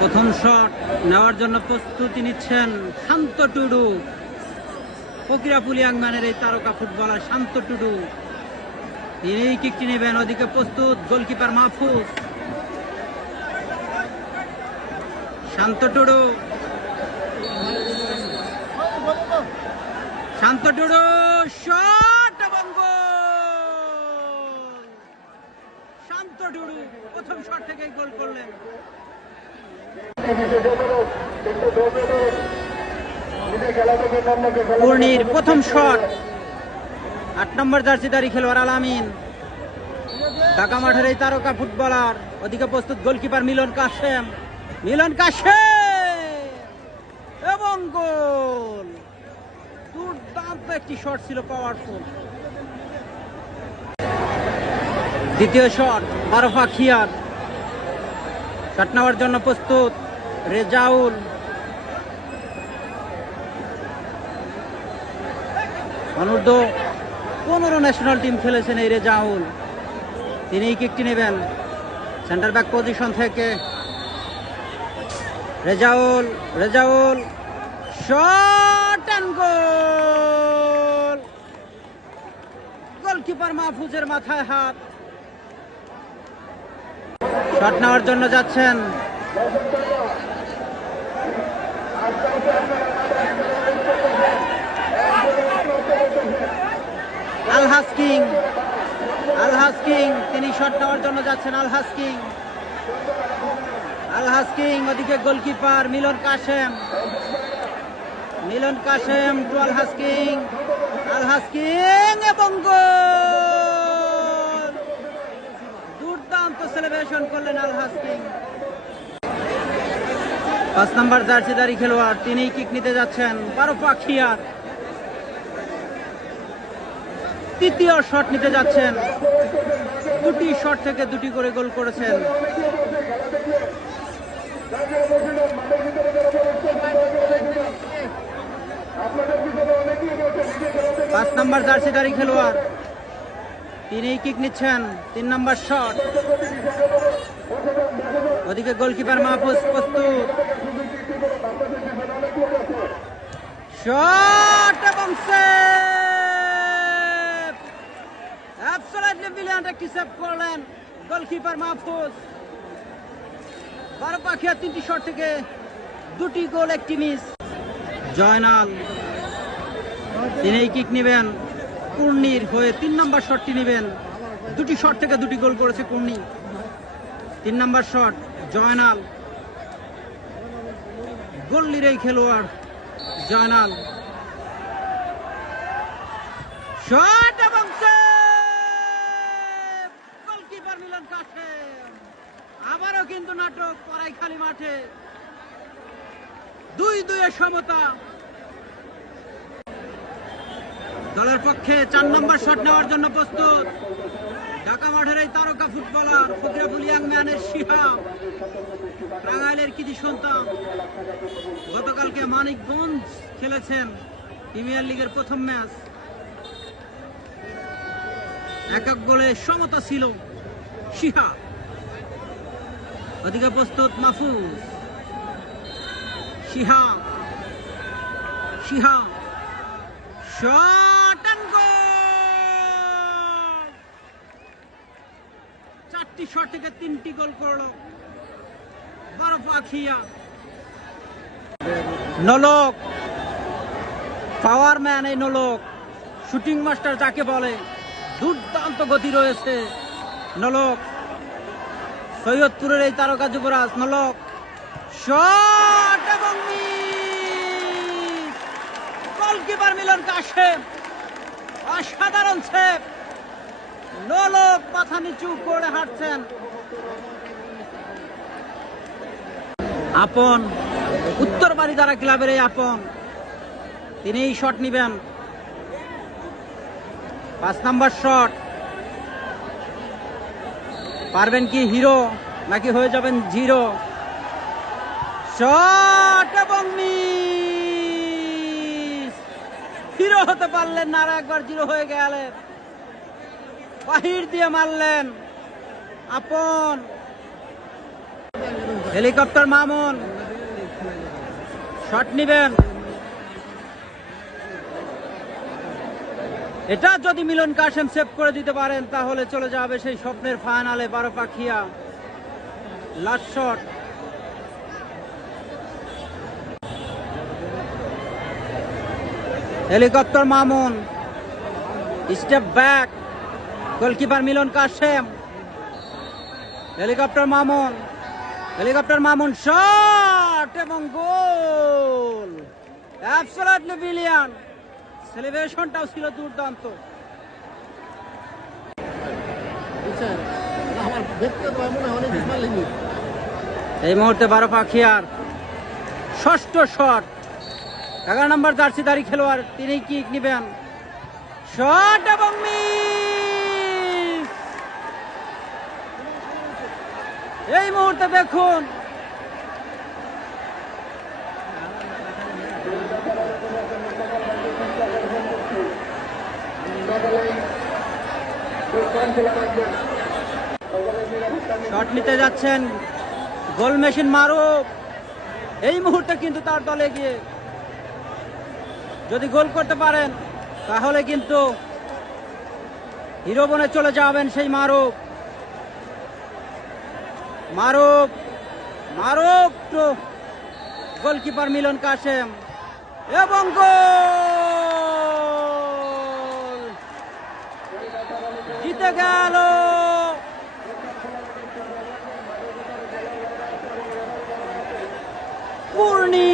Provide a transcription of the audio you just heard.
প্রথম শট নেওয়ার জন্য প্রস্তুতি নিচ্ছেন শান্ত টুডু। ফকিরাপুল ইয়াংম্যানের এই তারকা ফুটবলার শান্ত টুডু, তিনি কিকটি নেবেন। ওদিকে প্রস্তুত গোলকিপার মাহফুজ। শান্ত টুডু, শান্ত টুডু শট এবং গোল। শান্ত টুডু প্রথম শট থেকেই গোল করলেন। পূর্ণির প্রথম শট। ৮ নম্বর জার্সিধারী খেলোয়াড় আলামিন, ঢাকা মাঠের এই তারকা ফুটবলার। ওদিকে প্রস্তুত গোলকিপার মিলন কাশেম। মিলন কাশেম এবং গোল। দুর্দান্ত একটি শট ছিল, পাওয়ারফুল। দ্বিতীয় শট মারুফা খিয়ার। শট নেওয়ার জন্য প্রস্তুত রেজাউল। অনূর্ধ্ব 15 ন্যাশনাল টিম খেলেছেন এই রেজাউল, তিনি কিকটি নেবেন সেন্টার ব্যাক পজিশন থেকে। Rezaul, Rezaul shot and goal. Goalkeeper মাহফুজের মাথায় হাত। শট নেওয়ার জন্য যাচ্ছেন আলহাজ কিং। আলহাজ কিং, তিনি শট নেওয়ার জন্য যাচ্ছেন। Alhaj King, Alhaj King. ওদিকে goalkeeper Milon Kashem. Milon Kashem to Alhaj King. Alhaj King এবং গোল। দুর্দান্ত সেলিব্রেশন করলেন আলহাজ কিং। ৫ নম্বর জার্সিধারী খেলোয়াড়, তিনি কিক নিতে যাচ্ছেন। মারুফা খিয়ার তৃতীয় শট নিতে যাচ্ছেন। দুটি শট থেকে দুটি করে গোল করেছেন। ৫ নম্বর জার্সিধারী খেলোয়াড়, তিনি কিক নিচ্ছেন। ৩ নম্বর শট। ওদিকে গোলকিপার মাহফুজ প্রস্তুত। শট এবং সেভ। অ্যাবসলিউটলি ব্রিলিয়ান্ট একটি সেভ করলেন গোলকিপার মাহফুজ। মারুফা খিয়ার 3টি শট থেকে 2টি গোল, 1টি মিস। জয়নাল, তিনি কিক নেবেন পূর্ণির হয়ে। 3 নম্বর শটটি নেবেন। 2টি শট থেকে 2টি গোল করেছে পূর্ণি। 3 নম্বর শট জয়নাল, গোল্লির এই খেলোয়াড় জয়নাল। শট এবং সেভ। গোলকিপার মিলন কাশেম। আবারও কিন্তু নাটক পড়াইখালী মাঠে 2-2 সমতা। দলের পক্ষে 4 নম্বর শট নেওয়ার জন্য প্রস্তুত ঢাকা মাঠের এই তারকা ফুটবলার ফকিরাপুল ইয়াংম্যানের শিহাব, টাঙ্গাইলের কৃতি সন্তান। গতকালকে মানিকগঞ্জ খেলেছেন প্রিমিয়ার লিগের প্রথম ম্যাচ। 1-1 গোলে সমতা ছিল শিহাব। ওদিকে প্রস্তুত মাহফুজ। শিহাব, শিহাব শট এন্ড গোল। 4টি শট থেকে 3টি গোল করলো মারুফা খিয়া। নোলক পাওয়ার ম্যান, এই নোলক শুটিং মাস্টার যাকে বলে। দুর্দান্ত গতি রয়েছে নোলক। সৈয়দপুরের এই তারকা যুবরাজ নোলক। শট এবং মিস। গোলকিপার মিলন কাশেম, অসাধারণ সেভ। নোলক মাথা নিচু করে হাঁটছেন। আপন, উত্তর বাড়িধারা ক্লাবের এই আপন, তিনি এই শট নিবেন। 5 নম্বর শট। পারবেন কি হিরো, নাকি হয়ে যাবেন জিরো? শট এবং মিস। হিরো হতে পারলেন না, আর একবার জিরো হয়ে গেলেন। বাহির দিয়ে মারলেন আপন। হেলিকপ্টার মামুন শট নিবেন। এটা যদি মিলন কাশেম সেভ করে দিতে পারেন তাহলে চলে যাবে সেই স্বপ্নের ফাইনালে 12 পাখিয়া। Last shot, helicopter Mamun step back, goalkeeper Milon Kashem. Helicopter Mamun shot এবং গোল। অ্যাবসলিউটলি ব্রিলিয়ান্ট, সেলিব্রেশনটাও ছিল দুর্দান্ত। এই মুহূর্তে 12 পাখিয়ার ষষ্ঠ শট, 11 নম্বর জার্সিধারী খেলোয়াড় তিনি কিক নিবেন। শট এবং মিস। এই মুহূর্তে দেখুন শট নিতে যাচ্ছেন গোল মেশিন মারুফ। এই মুহূর্তে কিন্তু তার দলে গিয়ে যদি গোল করতে পারেন তাহলে কিন্তু হিরো বনে চলে যাবেন সেই মারুফ টু গোলকিপার মিলন কাশেম এবং গোল। জিতে গেল পূর্ণি।